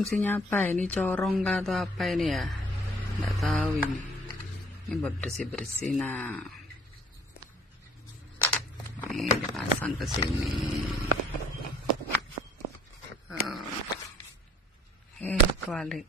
fungsinya apa ini, corong kah atau apa ini ya, nggak tahu ini buat bersih-bersih. Nah ini dipasang ke sini. Kuali